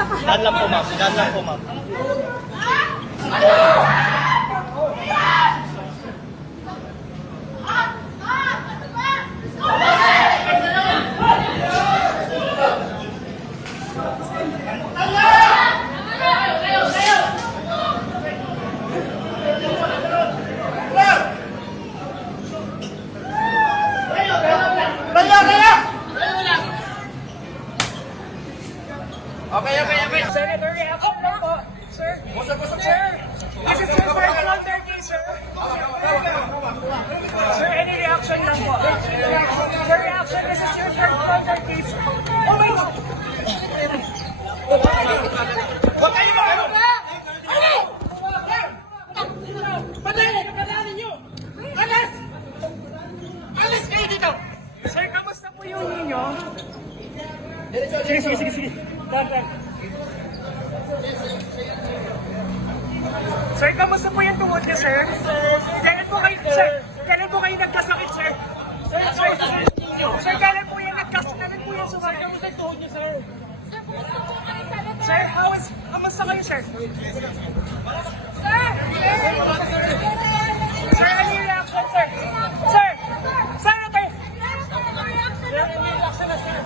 Daan lang po, ma'am. Daan lang po, ma'am. Okay. Senator, reaction lang po. Sir, sir, this is your first counter case, sir. Sir, any reaction lang po. Sir, reaction, this is your first counter case. Oh my God! Huwag kayo ano ba? Ano? Padalan niyo! Alas! Alas kayo dito! Sir, kamusta po yung ninyo? Sige. Dan. Sir, kamusta po yung tuhod niyo, sir? Kailan po kayo nagkasakit, sir? Sir, kailan po yung sumakit? Kamusta yung tuhod niyo, sir? Sir, kamusta kayo, sir? Sir, ano yung reaction, sir? Sir, okay. Sir, ano yung reaction na, sir?